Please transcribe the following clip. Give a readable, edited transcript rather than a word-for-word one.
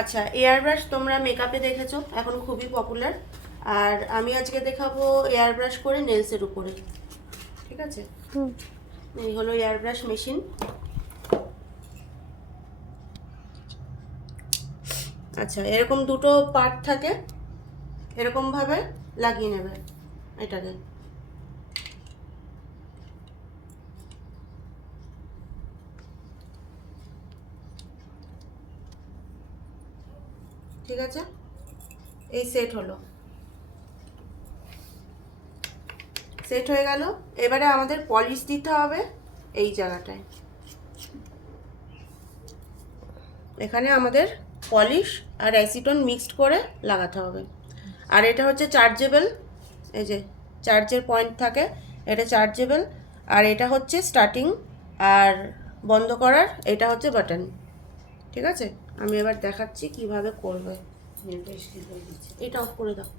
আচ্ছা, air brush তোমরা মেকআপে দেখেছো, এখন খুবই পপুলার। আর আমি আজকে দেখাবো এয়ার ব্রাশ করে নেলসের উপরে। ঠিক আছে, এই হলো এয়ার ব্রাশ মেশিন। আচ্ছা, এরকম দুটো পার্ট থাকে, এরকমভাবে লাগিয়ে নেবে এটাকে। ঠিক আছে, এই সেট হলো, সেট হয়ে গেল। এবারে আমাদের পলিশ দিতে হবে এই জায়গাটায়। এখানে আমাদের পলিশ আর অ্যাসিটন মিক্সড করে লাগাতে হবে। আর এটা হচ্ছে চার্জেবল, এই যে চার্জের পয়েন্ট থাকে, এটা চার্জেবল। আর এটা হচ্ছে স্টার্টিং আর বন্ধ করার, এটা হচ্ছে বাটন। ঠিক আছে, আমি এবার দেখাচ্ছি কিভাবে করবে। এটা অফ করে দাও।